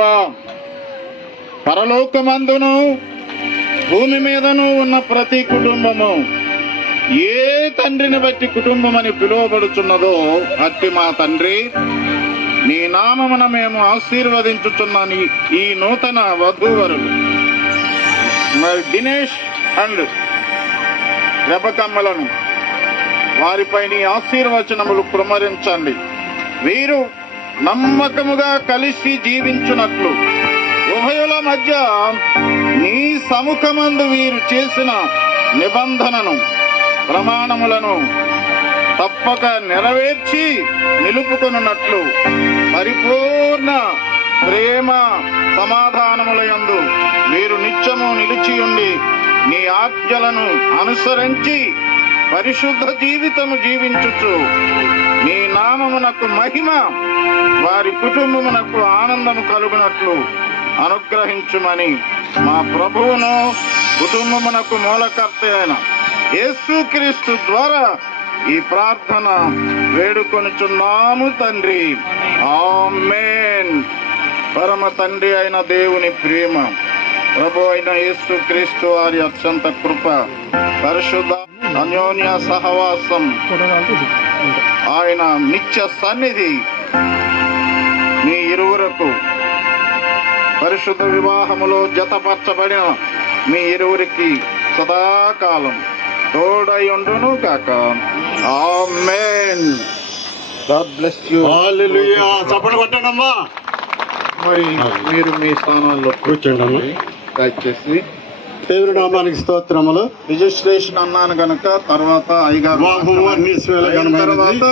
దేవా, పరలోకమందును భూమి మీదను ఉన్న ప్రతి కుటుంబము ఏ తండ్రిని బట్టి కుటుంబం అని పిలువబడుచున్నదో అట్టి మా తండ్రి, నీ నామమున మేము ఆశీర్వదించుచున్న ఈ నూతన వధూవరులు మరి దినేష్ అండ్ రెబకమ్మలను వారిపై నీ ఆశీర్వచనములు కుమ్మరించండి. వీరు నమ్మకముగా కలిసి జీవించున్నట్లు ఉభయుల మధ్య నీ సముఖమందు వీరు చేసిన నిబంధనను ప్రమాణములను తప్పక నెరవేర్చి నిలుపుకొనున్నట్లు పరిపూర్ణ ప్రేమ సమాధానముల యందు వీరు నిత్యము నిలిచియుండి నీ ఆజ్ఞలను అనుసరించి పరిశుద్ధ జీవితము జీవించుచు నీ నామమునకు మహిమ, వారి కుటుంబమునకు ఆనందము కలుగునట్లు అనుగ్రహించుమని మా ప్రభువును కుటుంబమునకు మూలకర్త అయిన యేసుక్రీస్తు ద్వారా ఈ ప్రార్థన వేడుకొనుచున్నాము తండ్రి. ఆమేన్. పరమ తండ్రి అయిన దేవుని ప్రేమ, ప్రభు అయిన యేసుక్రీస్తు వారి అత్యంత కృప, పరిశుద్ధ అన్యోన్య సహవాసం, ఆయన నిత్య సన్నిధి మీ ఇరువురకు పరిశుద్ధ వివాహములో జతపరచబడిన మీ ఇరువురికి సదాకాలం తోడై ఉండును కాక. Amen. God bless you. Hallelujah. చప్పట్లు కొట్టండమ్మా. మరి మీరు మీ స్థానాల్లో కూర్చోండి. దయచేసి దేవుని నామానికి స్తోత్రములు. రిజిస్ట్రేషన్ అన్నాను కనుక తర్వాత అయ్యగారు తర్వాత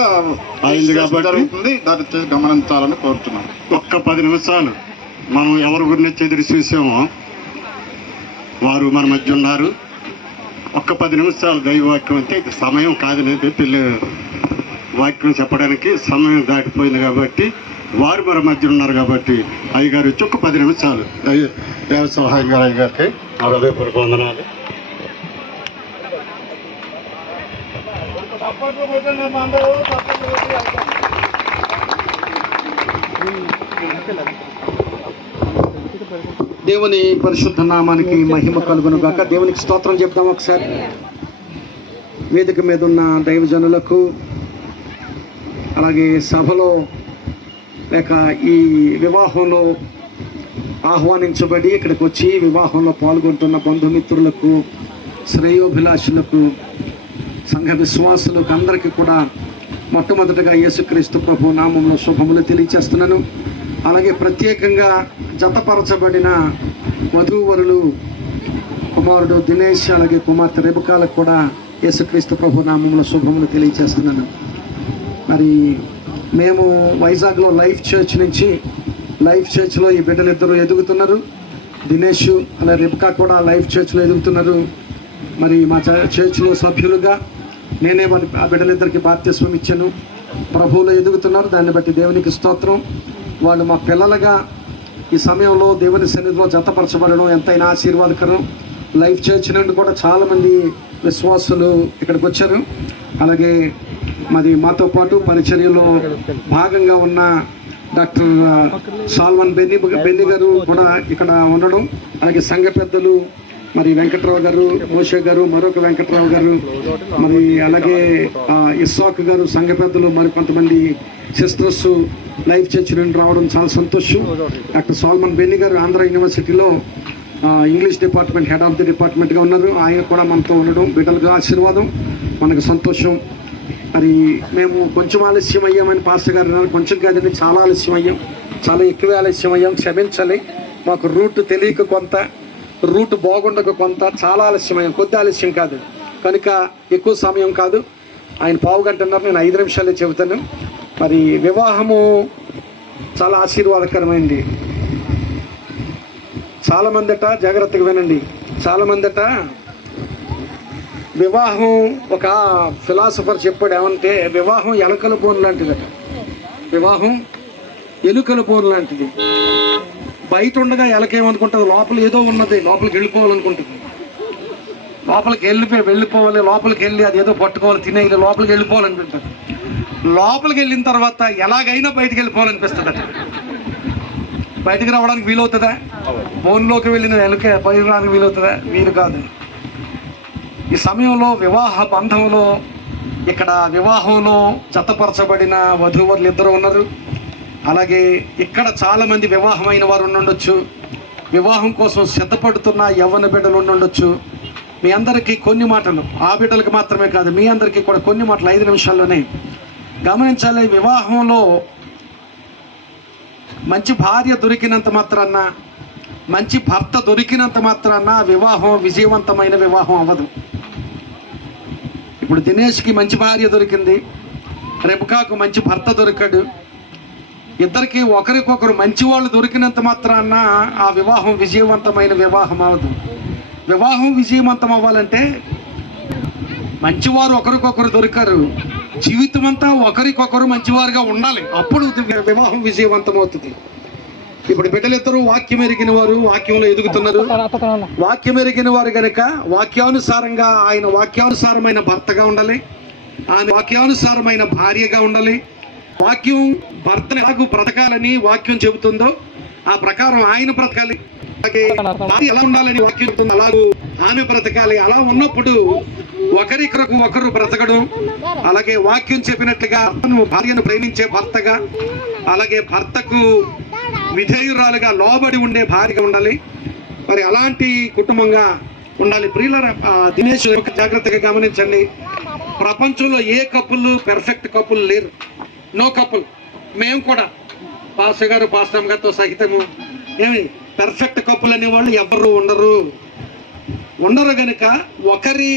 అయింది కాబట్టి జరుగుతుంది, దయచేసి గమనించాలని కోరుతున్నాను. ఒక్క 10 నిమిషాలు మనం ఎవరి గురించి ఎదురు చూసామో వారు మన మధ్య ఉన్నారు. ఒక్క 10 నిమిషాలు దైవవాక్యం అంటే ఇది సమయం కాదనేది పెళ్ళి వాక్యం చెప్పడానికి సమయం దాటిపోయింది కాబట్టి వారు మన మధ్య ఉన్నారు కాబట్టి అయ్యగారు వచ్చి ఒక 10 నిమిషాలు దేవ సహాయం గారు అయ్యగారికి హృదయపూర్వక వందనాలు. దేవుని పరిశుద్ధ నామానికి మహిమ కలుగును గాక. దేవునికి స్తోత్రం చెప్తాం. ఒకసారి వేదిక మీద ఉన్న దైవజనులకు, అలాగే సభలో లేక ఈ వివాహంలో ఆహ్వానించబడి ఇక్కడికి వచ్చి వివాహంలో పాల్గొంటున్న బంధుమిత్రులకు, శ్రేయోభిలాషులకు, సంఘ విశ్వాసులకు అందరికీ కూడా మొట్టమొదటగా యేసుక్రీస్తు ప్రభు నామంలో శుభములు తెలియచేస్తున్నాను. అలాగే ప్రత్యేకంగా జతపరచబడిన వధూవరులు కుమారుడు దినేష్ అలాగే కుమార్తె రెబకాలకు కూడా యేసుక్రీస్తు ప్రభు నామంలో శుభములు తెలియచేస్తున్నాను. మరి మేము వైజాగ్లో లైఫ్ చర్చ్ నుంచి, లైఫ్ చర్చ్లో ఈ బిడ్డలిద్దరూ ఎదుగుతున్నారు. దినేష్ అలాగే రెబకా కూడా లైఫ్ చర్చ్లో ఎదుగుతున్నారు. మరి మా చర్చ్లో సభ్యులుగా నేనే ఆ బిడ్డలిద్దరికి బాప్తిస్మం ఇచ్చాను. ప్రభువులో ఎదుగుతున్నారు. దాన్ని బట్టి దేవునికి స్తోత్రం. వాళ్ళు మా పిల్లలుగా ఈ సమయంలో దేవుని సన్నిధిలో జతపరచబడడం ఎంతైనా ఆశీర్వాదకరం. లైఫ్ చర్చ్ నుండి కూడా చాలామంది విశ్వాసులు ఇక్కడికి వచ్చారు. అలాగే మరి మాతో పాటు పరిచర్యలో భాగంగా ఉన్న డాక్టర్ సాల్మన్ బెన్ని గారు కూడా ఇక్కడ ఉండడం, అలాగే సంఘ పెద్దలు మరి వెంకట్రావు గారు, మోషే గారు, మరొక వెంకట్రావు గారు, మరి అలాగే ఇస్సాక్ గారు సంఘ పెద్దలు, మరి కొంతమంది సిస్టర్స్ లైఫ్ చర్చ్ నుండి రావడం చాలా సంతోషం. డాక్టర్ సాల్మన్ బెన్ని గారు ఆంధ్ర యూనివర్సిటీలో English department head of the డిపార్ట్మెంట్గా ఉన్నారు. ఆయన కూడా మనతో ఉండడం బిడ్డలకు ఆశీర్వాదం, మనకు సంతోషం. మరి మేము కొంచెం ఆలస్యం అయ్యామని పాస్టర్ గారు అన్నారు. కొంచెం కాదండి, చాలా ఆలస్యం అయ్యాం, చాలా ఎక్కువే ఆలస్యం అయ్యాం. క్షమించాలి. మాకు రూట్ తెలియక కొంత, రూట్ బాగుండక కొంత చాలా ఆలస్యం అయ్యాం. కొద్ది ఆలస్యం కాదు కనుక ఎక్కువ సమయం కాదు. ఆయన పావు గంట అన్నారు, నేను 5 నిమిషాలే చెబుతాను. మరి వివాహము చాలా ఆశీర్వాదకరమైంది. చాలామందట, జాగ్రత్తగా వినండి, చాలామందట వివాహం, ఒక ఫిలాసఫర్ చెప్పాడు ఏమంటే, వివాహం ఎలుకల బోన్ లాంటిదట. వివాహం ఎలుకల బోన్ లాంటిది. బయట ఉండగా ఎలకేమనుకుంటుంది, లోపల ఏదో ఉన్నది, లోపలికి వెళ్ళిపోవాలనుకుంటుంది. లోపలికి వెళ్ళిపోవాలి, లోపలికి వెళ్ళి అది ఏదో పట్టుకోవాలి, తినేయాలి, లోపలికి వెళ్ళిపోవాలనిపిస్తుంది. లోపలికి వెళ్ళిన తర్వాత ఎలాగైనా బయటికి వెళ్ళిపోవాలనిపిస్తుందట. బయటికి రావడానికి వీలవుతుందా? ఫోన్లోకి వెళ్ళిన వెనుక బయట రావడానికి వీలవుతుందా? వీలు కాదు. ఈ సమయంలో వివాహ బంధంలో, ఇక్కడ వివాహంలో జతపరచబడిన వధూవరులు ఇద్దరు ఉన్నారు. అలాగే ఇక్కడ చాలామంది వివాహమైన వారు ఉండొచ్చు, వివాహం కోసం సిద్ధపడుతున్న యవ్వన బిడ్డలు ఉండొచ్చు. మీ అందరికీ కొన్ని మాటలు, ఆ బిడ్డలకు మాత్రమే కాదు మీ అందరికీ కూడా కొన్ని మాటలు 5 నిమిషాల్లోనే గమనించాలి. వివాహంలో మంచి భార్య దొరికినంత మాత్రాన, మంచి భర్త దొరికినంత మాత్రాన వివాహం విజయవంతమైన వివాహం అవ్వదు. ఇప్పుడు దినేష్కి మంచి భార్య దొరికింది, రెబకాకు మంచి భర్త దొరికాడు. ఇద్దరికి ఒకరికొకరు మంచి వాళ్ళు దొరికినంత మాత్రాన ఆ వివాహం విజయవంతమైన వివాహం అవ్వదు. వివాహం విజయవంతం అవ్వాలంటే మంచివారు ఒకరికొకరు దొరికారు, జీవితం అంతా ఒకరికొకరు మంచివారుగా ఉండాలి, అప్పుడు వివాహం విజయవంతం అవుతుంది. ఇప్పుడు బిడ్డలిద్దరూ వాక్యం ఎరిగిన వారు, వాక్యంలో ఎదుగుతున్నారు. వాక్యం ఎరిగిన వారు కనుక వాక్యానుసారంగా ఆయన వాక్యానుసారమైన భర్తగా ఉండాలి, ఆయన వాక్యానుసారమైన భార్యగా ఉండాలి. వాక్యం భర్తను ఎలాగూ బ్రతకాలని వాక్యం చెబుతుందో ఆ ప్రకారం ఆయన బ్రతకాలి. అలాగే భార్య ఎలా ఉండాలని వాక్యం చెబుతుందో అలాగూ ఆమె బ్రతకాలి. అలా ఉన్నప్పుడు ఒకరికొరకు ఒకరు బ్రతకడం, అలాగే వాక్యం చెప్పినట్లుగా భార్యను ప్రేమించే భర్తగా, అలాగే భర్తకు విధేయురాలుగా లోబడి ఉండే భార్యగా ఉండాలి. మరి అలాంటి కుటుంబంగా ఉండాలి. ప్రియులారా, దినేష్ యొక్క జాగ్రత్తగా గమనించండి. ప్రపంచంలో ఏ కపుల్ పెర్ఫెక్ట్ కపుల్ లేరు. No couple. మేము కూడా పాస్టర్ గారు పాస్టర్ గారితో సహితము ఏమి పెర్ఫెక్ట్ కపుల్ అనేవాళ్ళు ఎవరు ఉండరు కనుక ఒకరి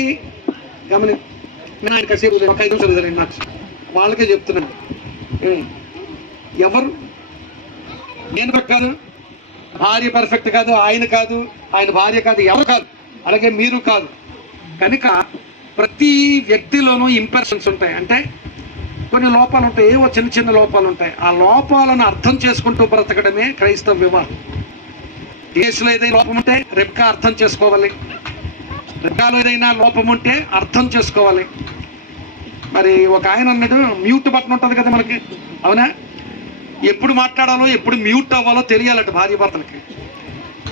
గమని ఆయన కాసేపు ఒక 5 నిమిషాలు జరిగింది నాకు వాళ్ళకే చెప్తున్నాను. ఎవరు నేను కాదు, భార్య పర్ఫెక్ట్ కాదు, ఆయన కాదు, ఆయన భార్య కాదు, ఎవరు కాదు, అలాగే మీరు కాదు. కనుక ప్రతి వ్యక్తిలోనూ ఇంప్రెషన్స్ ఉంటాయి. అంటే కొన్ని లోపాలు ఉంటాయి, ఏవో చిన్న లోపాలు ఉంటాయి. ఆ లోపాలను అర్థం చేసుకుంటూ బ్రతకడమే క్రైస్తవ వివాహం. దేశంలో ఏదైనా లోపం ఉంటే రెబ్కా అర్థం చేసుకోవాలి, రెబ్కాలో ఏదైనా లోపం ఉంటే అర్థం చేసుకోవాలి. మరి ఒక ఆయన అన్నాడు, మ్యూట్ బటన్ ఉంటుంది కదా మనకి, అవునా? ఎప్పుడు మాట్లాడాలో ఎప్పుడు మ్యూట్ అవ్వాలో తెలియాలట భార్య భర్తలకి.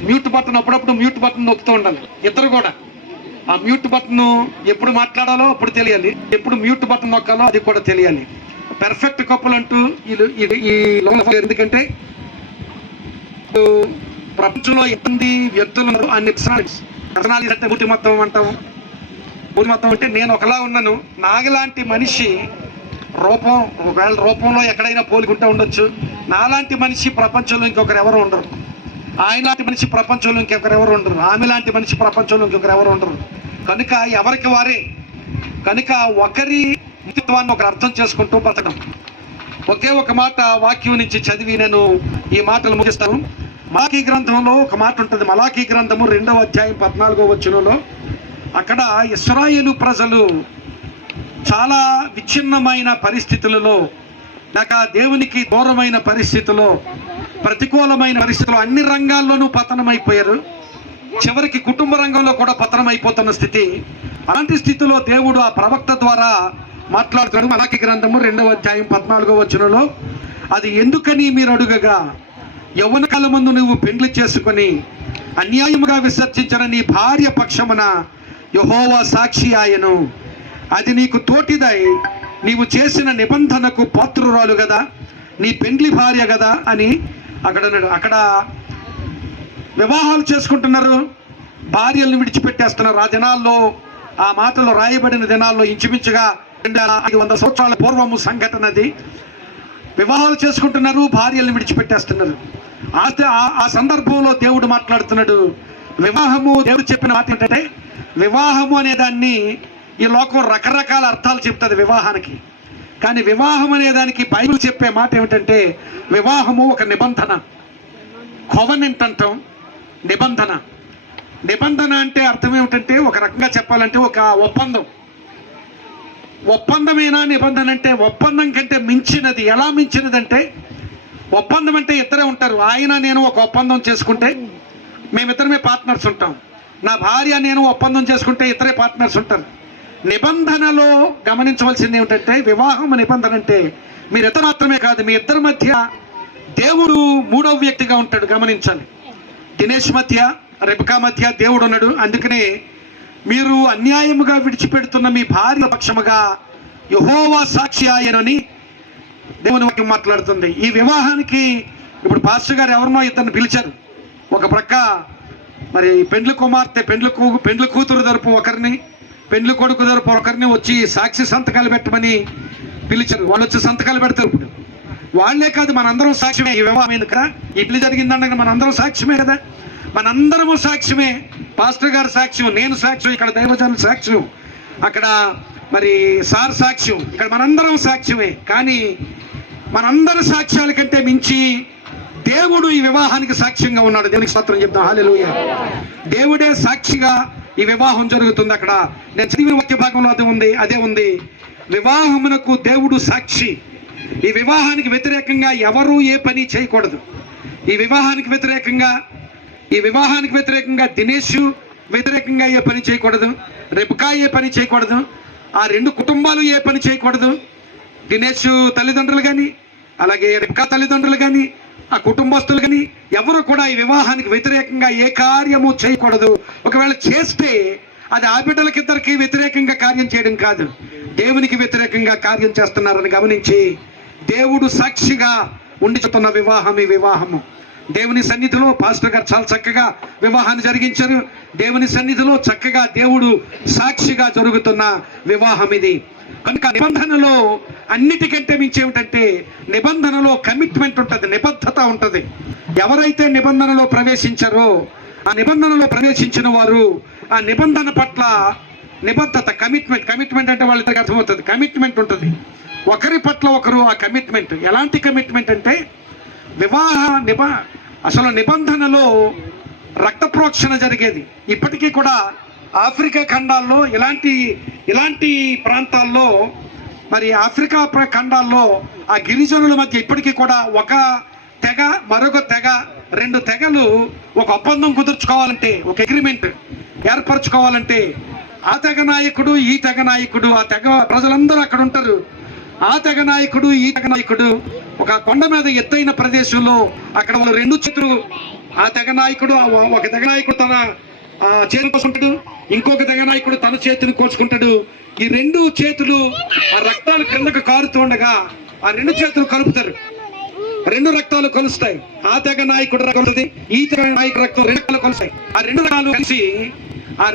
మ్యూట్ బటన్ అప్పుడప్పుడు మ్యూట్ బటన్ నొక్కుతూ ఉండాలి ఇద్దరు కూడా. ఆ మ్యూట్ బటన్ ఎప్పుడు మాట్లాడాలో అప్పుడు తెలియాలి, ఎప్పుడు మ్యూట్ బటన్ నొక్కాలో అది కూడా తెలియాలి. పెర్ఫెక్ట్ కపుల్ అంటూ ఈ లోపల, ఎందుకంటే ప్రపంచంలో ఎంతమంది వ్యక్తులు ఉన్నారు అన్ని పర్సనాలిటీ అంటే మూర్తి మొత్తం అంటాం. మూర్తి మొత్తం అంటే నేను ఒకలా ఉన్నాను, నాగలాంటి మనిషి రూపం ఒకవేళ రూపంలో ఎక్కడైనా పోలికుంటూ ఉండొచ్చు. నాలాంటి మనిషి ప్రపంచంలో ఇంకొకరు ఎవరు ఉండరు, ఆయన లాంటి మనిషి ప్రపంచంలో ఇంకొకరు ఎవరు ఉండరు, ఆమె లాంటి మనిషి ప్రపంచంలో ఇంకొకరు ఎవరు ఉండరు. కనుక ఎవరికి వారే, కనుక ఒకరి వ్యక్తిత్వాన్ని ఒకరు అర్థం చేసుకుంటూ బ్రతకడం. ఒకే ఒక మాట వాక్యం నుంచి చదివి నేను ఈ మాటలు ముగిస్తాను. మలాకీ గ్రంథంలో ఒక మాట ఉంటుంది. మలాకీ గ్రంథము 2వ అధ్యాయం 14వ వచనంలో అక్కడ ఇశ్రాయేలు ప్రజలు చాలా విచ్ఛిన్నమైన పరిస్థితులలో, లేక దేవునికి దూరమైన పరిస్థితుల్లో, ప్రతికూలమైన పరిస్థితుల్లో అన్ని రంగాల్లోనూ పతనమైపోయారు. చివరికి కుటుంబ రంగంలో కూడా పతనమైపోతున్న స్థితి. అలాంటి స్థితిలో దేవుడు ఆ ప్రవక్త ద్వారా మాట్లాడుతున్నాడు. మలాకీ గ్రంథము 2వ అధ్యాయం 14వ వచనంలో, అది ఎందుకని మీరు అడుగగా, యవ్వన కాలమందు నువ్వు పెండ్లి చేసుకొని అన్యాయముగా విసర్జించిన నీ భార్య పక్షమున యెహోవా సాక్షి ఆయను, అది నీకు తోటిదై నీవు చేసిన నిబంధనకు పాత్రురాలు కదా, నీ పెండ్లి భార్య కదా అని అక్కడ అన్నాడు. అక్కడ వివాహాలు చేసుకుంటున్నారు, భార్యలను విడిచిపెట్టేస్తున్నారు. ఆ దినాల్లో, ఆ మాటలో రాయబడిన దినాల్లో ఇంచుమించుగా 2500 సంవత్సరాల పూర్వము సంఘటనది. వివాహాలు చేసుకుంటున్నారు, భార్యలను విడిచిపెట్టేస్తున్నారు. ఆ సందర్భంలో దేవుడు మాట్లాడుతున్నాడు. వివాహము, దేవుడు చెప్పిన మాట ఏంటంటే, వివాహము అనే దాన్ని ఈ లోకం రకరకాల అర్థాలు చెప్తుంది వివాహానికి. కానీ వివాహం అనే దానికి బైబిల్ చెప్పే మాట ఏమిటంటే, వివాహము ఒక నిబంధన. కోవెనెంట్ అంటాం, నిబంధన. నిబంధన అంటే అర్థం ఏమిటంటే, ఒక రకంగా చెప్పాలంటే ఒక ఒప్పందం. ఒప్పందమేనా నిబంధన అంటే? ఒప్పందం కంటే మించినది. ఎలా మించినదంటే, ఒప్పందం అంటే ఇద్దరే ఉంటారు. ఆయన నేను ఒక ఒప్పందం చేసుకుంటే మేమిద్దరమే పార్ట్నర్స్ ఉంటాం. నా భార్య నేను ఒప్పందం చేసుకుంటే ఇద్దరే పార్ట్నర్స్ ఉంటారు. నిబంధనలో గమనించవలసింది ఏమిటంటే, వివాహం నిబంధన అంటే మీరిద్దరు మాత్రమే కాదు, మీ ఇద్దరి మధ్య దేవుడు మూడవ వ్యక్తిగా ఉంటాడు. గమనించాలి. దినేష్ మధ్య, రెబకా మధ్య దేవుడు ఉన్నాడు. అందుకనే మీరు అన్యాయముగా విడిచిపెడుతున్న మీ భార్య పక్షముగా యెహోవా సాక్షి ఆయనని దేవుని వాక్యం మాట్లాడుతుంది. ఈ వివాహానికి ఇప్పుడు పాస్టర్ గారు ఎవరినో ఇద్దరిని పిలిచారు. ఒక ప్రక్క మరి పెండ్లి కుమార్తె పెండ్లి కూతురు తరపు ఒకరిని, పెండ్లి కొడుకు తరపు ఒకరిని వచ్చి సాక్షి సంతకాలు పెట్టమని పిలిచారు. వాళ్ళు వచ్చి సంతకాలు పెడతారు. ఇప్పుడు వాళ్లే కాదు, మనందరం సాక్ష్యమే. ఈ వివాహం కదా, ఈ పెళ్లి జరిగిందంటే మనందరం సాక్ష్యమే కదా. మనందరము సాక్ష్యమే. పాస్టర్ గారు సాక్ష్యం, నేను సాక్ష్యం, ఇక్కడ దైవజనుల సాక్ష్యం, అక్కడ మరి సార్ సాక్ష్యం, ఇక్కడ మనందరం సాక్ష్యమే. కానీ మనందరి సాక్ష్యాల కంటే మించి దేవుడు ఈ వివాహానికి సాక్ష్యంగా ఉన్నాడు. దేవునికి స్తోత్రం చెప్తాం. హల్లెలూయా. దేవుడే సాక్షిగా ఈ వివాహం జరుగుతుంది. అక్కడ నేను చదివిన వాక్య భాగంలో అదే ఉంది. వివాహమునకు దేవుడు సాక్షి. ఈ వివాహానికి వ్యతిరేకంగా ఎవరు ఏ పని చేయకూడదు. ఈ వివాహానికి వ్యతిరేకంగా దినేష్ వ్యతిరేకంగా ఏ పని చేయకూడదు, రెబకా ఏ పని చేయకూడదు, ఆ రెండు కుటుంబాలు ఏ పని చేయకూడదు. దినేష్ తల్లిదండ్రులు కానీ, అలాగే రెబకా తల్లిదండ్రులు కానీ, ఆ కుటుంబస్తులు కానీ ఎవరు కూడా ఈ వివాహానికి వ్యతిరేకంగా ఏ కార్యము చేయకూడదు. ఒకవేళ చేస్తే అది ఆ బిడ్డలకిద్దరికి వ్యతిరేకంగా కార్యం చేయడం కాదు, దేవునికి వ్యతిరేకంగా కార్యం చేస్తున్నారని గమనించి దేవుడు సాక్షిగా ఉండి చెప్తున్న వివాహం ఈ వివాహము. దేవుని సన్నిధిలో పాస్టర్ గారు చాలా చక్కగా వివాహాన్ని జరిగించారు. దేవుని సన్నిధిలో చక్కగా దేవుడు సాక్షిగా జరుగుతున్న వివాహం ఇది. కనుక నిబంధనలో అన్నిటికంటే మించి ఏమిటంటే నిబంధనలో కమిట్మెంట్ ఉంటుంది, నిబద్ధత ఉంటుంది. ఎవరైతే నిబంధనలో ప్రవేశించారో ఆ నిబంధనలో ప్రవేశించిన వారు ఆ నిబంధన పట్ల నిబద్ధత, కమిట్మెంట్ అంటే వాళ్ళకి అర్థమవుతుంది. కమిట్మెంట్ ఉంటుంది ఒకరి పట్ల ఒకరు. ఆ కమిట్మెంట్ ఎలాంటి కమిట్మెంట్ అంటే అసలు నిబంధనలో రక్త ప్రోక్షణ జరిగేది. ఇప్పటికీ కూడా ఆఫ్రికా ఖండాల్లో ఇలాంటి ప్రాంతాల్లో, మరి ఆఫ్రికా ఖండాల్లో ఆ గిరిజనుల మధ్య ఇప్పటికీ కూడా ఒక తెగ మరొక తెగ, రెండు తెగలు ఒక ఒప్పందం కుదుర్చుకోవాలంటే, ఒక అగ్రిమెంట్ ఏర్పరచుకోవాలంటే ఆ తెగ నాయకుడు, ఈ తెగ నాయకుడు, ఆ తెగ ప్రజలందరూ అక్కడ ఉంటారు. ఆ తెగ నాయకుడు, ఈ తెగ నాయకుడు ఒక కొండ మీద ఎత్తైన ప్రదేశంలో అక్కడ వాళ్ళు రెండు చేతులు, ఆ తెగ నాయకుడు ఒక తెగ నాయకుడు తన చేతులు కోసుకుంటాడు, ఇంకొక తెగ నాయకుడు తన చేతిని కోసుకుంటాడు. ఈ రెండు చేతులు ఆ రక్తాలు కిందకు కారుతుండగా ఆ రెండు చేతులు కలుపుతారు, రెండు రక్తాలు కలుస్తాయి. ఆ తెగ నాయకుడు రక్తం, ఈ తెగ నాయకుడు రక్తం, రెండు రక్తాలు కలుస్తాయి. ఆ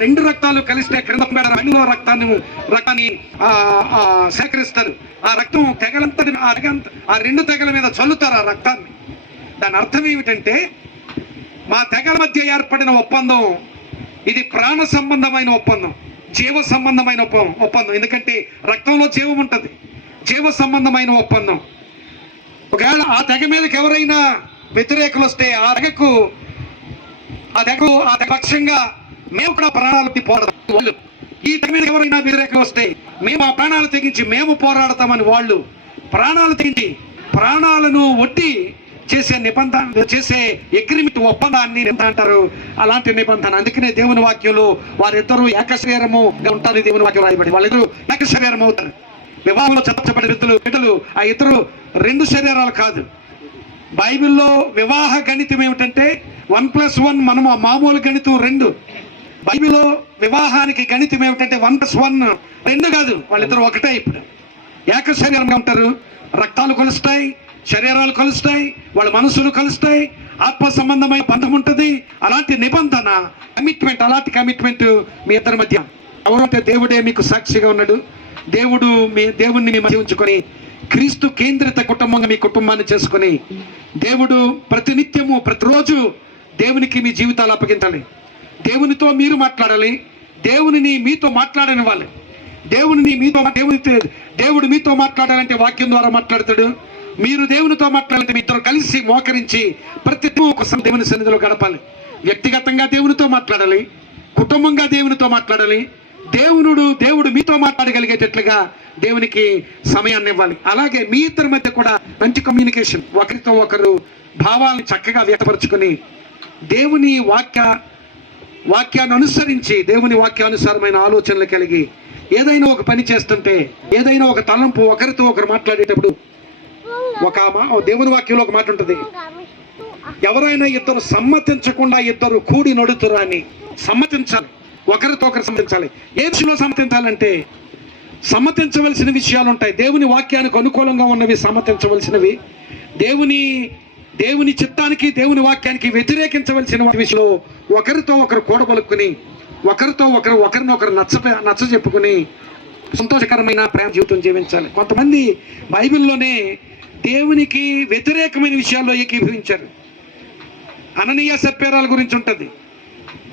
రెండు రక్తాలు కలిస్తే క్రింద రెండో రక్తాన్ని సేకరిస్తారు. ఆ రక్తం తెగలంతా ఆ రెండు తెగల మీద చల్లుతారు ఆ రక్తాన్ని. దాని అర్థం ఏమిటంటే మా తెగల మధ్య ఏర్పడిన ఒప్పందం ఇది ప్రాణ సంబంధమైన ఒప్పందం, జీవ సంబంధమైన ఒప్పందం. ఎందుకంటే రక్తంలో జీవం ఉంటుంది, జీవ సంబంధమైన ఒప్పందం. ఒకవేళ ఆ తెగ మీదకి ఎవరైనా వ్యతిరేకులు వస్తే ఆ తెగ పక్షంగా మేము కూడా ప్రాణాలు పోరాడతాం. ఈ తెగ మీద ఎవరైనా వ్యతిరేకులు వస్తే మేము ఆ ప్రాణాలు తెగించి మేము పోరాడతామని వాళ్ళు ప్రాణాలు తెగించి ప్రాణాలను ఒట్టి చేసే అగ్రిమెంట్, ఒప్పందాన్ని అంటారు. అలాంటి నిబంధన. అందుకనే దేవుని వాక్యంలో వారిద్దరూ ఏకశరీరముగా ఉంటారు. దేవుని వాక్యం రాయబడి వాళ్ళిద్దరూ ఏకశరీరం అవుతారు. వివాహంలో చెప్పబడిన బిడ్డలు ఆ ఇద్దరు రెండు శరీరాలు కాదు. బైబిల్లో వివాహ గణితం ఏమిటంటే 1+1. మనము మామూలు గణితం 2. బైబిల్లో వివాహానికి గణితం ఏమిటంటే 1+1 2 కాదు, వాళ్ళిద్దరు ఒకటే. ఇప్పుడు ఏక శరీరంగా ఉంటారు. రక్తాలు కలుస్తాయి, శరీరాలు కలుస్తాయి, వాళ్ళ మనసులు కలుస్తాయి, ఆత్మ సంబంధమైన బంధం ఉంటుంది. అలాంటి నిబంధన, కమిట్మెంట్, అలాంటి కమిట్మెంట్ మీ ఇద్దరి మధ్య. ఎవరంటే దేవుడే మీకు సాక్షిగా ఉన్నాడు. దేవుణ్ణి మీ మధ్య ఉంచుకొని క్రీస్తు కేంద్రిత కుటుంబంగా మీ కుటుంబాన్ని చేసుకొని దేవుడు ప్రతినిత్యము ప్రతిరోజు దేవునికి మీ జీవితాలు అప్పగించాలి. దేవునితో మీరు మాట్లాడాలి, దేవునిని మీతో మాట్లాడని వాళ్ళు. దేవుడు మీతో మాట్లాడాలంటే వాక్యం ద్వారా మాట్లాడతాడు. మీరు దేవునితో మాట్లాడాలంటే మీ ఇద్దరు కలిసి మోకరించి ప్రతి దేవుని సన్నిధిలో గడపాలి. వ్యక్తిగతంగా దేవునితో మాట్లాడాలి, కుటుంబంగా దేవునితో మాట్లాడాలి. దేవుడు మీతో మాట్లాడగలిగేటట్లుగా దేవునికి సమయాన్ని ఇవ్వాలి. అలాగే మీ ఇద్దరి మధ్య కూడా మంచి కమ్యూనికేషన్, ఒకరితో ఒకరు భావాలను చక్కగా వ్యక్తపరుచుకొని దేవుని వాక్యాన్ని అనుసరించి, దేవుని వాక్యానుసారమైన ఆలోచనలు కలిగి ఏదైనా ఒక పని చేస్తుంటే, ఏదైనా ఒక తలంపు ఒకరితో ఒకరు మాట్లాడేటప్పుడు దేవుని వాక్యంలో ఒక మాట ఉంటుంది, ఎవరైనా ఇద్దరు సమ్మతించకుండా ఇద్దరు కూడి నడుతురా అని. సమ్మతించాలి, ఒకరితో ఒకరు సమ్మతించాలి. ఏ విషయంలో సమ్మతించాలంటే సమ్మతించవలసిన విషయాలు ఉంటాయి. దేవుని వాక్యానికి అనుకూలంగా ఉన్నవి సమ్మతించవలసినవి, దేవుని చిత్తానికి దేవుని వాక్యానికి వ్యతిరేకించవలసిన విషయంలో ఒకరితో ఒకరు కూడబలుక్కుని ఒకరితో ఒకరినొకరు నచ్చ చెప్పుకుని సంతోషకరమైన ప్రేమ జీవితం జీవించాలి. కొంతమంది బైబిల్లోనే దేవునికి వ్యతిరేకమైన విషయాల్లో ఏకీభవించారు. అననీయ సప్ఫీరాల గురించి ఉంటుంది.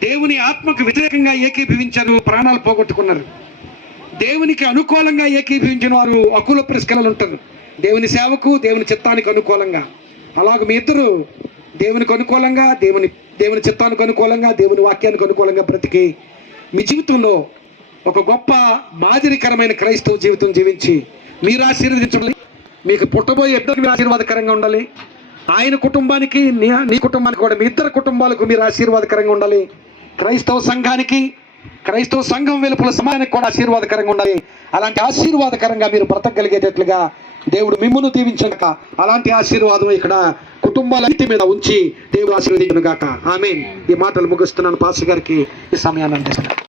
దేవుని ఆత్మకు వ్యతిరేకంగా ఏకీభవించారు, ప్రాణాలు పోగొట్టుకున్నారు. దేవునికి అనుకూలంగా ఏకీభవించిన వారు అకుల ప్రిస్కలు ఉంటారు, దేవుని సేవకు దేవుని చిత్తానికి అనుకూలంగా. అలాగ మీ ఇద్దరు దేవునికి అనుకూలంగా దేవుని చిత్తానికి అనుకూలంగా దేవుని వాక్యానికి అనుకూలంగా బ్రతికి మీ జీవితంలో ఒక గొప్ప మాదిరికరమైన క్రైస్తవ జీవితం జీవించి మీరు ఆశీర్వదించాలి. మీకు పుట్టబోయే ఇద్దరికి మీరు ఆశీర్వాదకరంగా ఉండాలి. ఆయన కుటుంబానికి నీ కుటుంబానికి కూడా, మీ ఇద్దరు కుటుంబాలకు మీరు ఆశీర్వాదకరంగా ఉండాలి. క్రైస్తవ సంఘం వెలుపల సమాజానికి కూడా ఆశీర్వాదకరంగా ఉండాలి. అలాంటి ఆశీర్వాదకరంగా మీరు బ్రతకగలిగేటట్లుగా దేవుడు మిమ్మును దీవించక, అలాంటి ఆశీర్వాదం ఇక్కడ కుటుంబాలన్నిటి మీద ఉంచి దేవుడు ఆశీర్వదించును గాక. ఆమేన్. ఈ మాటలు ముగిస్తున్నాను. పాస్టర్ గారికి ఈ సమయాన్ని అందిస్తున్నాను.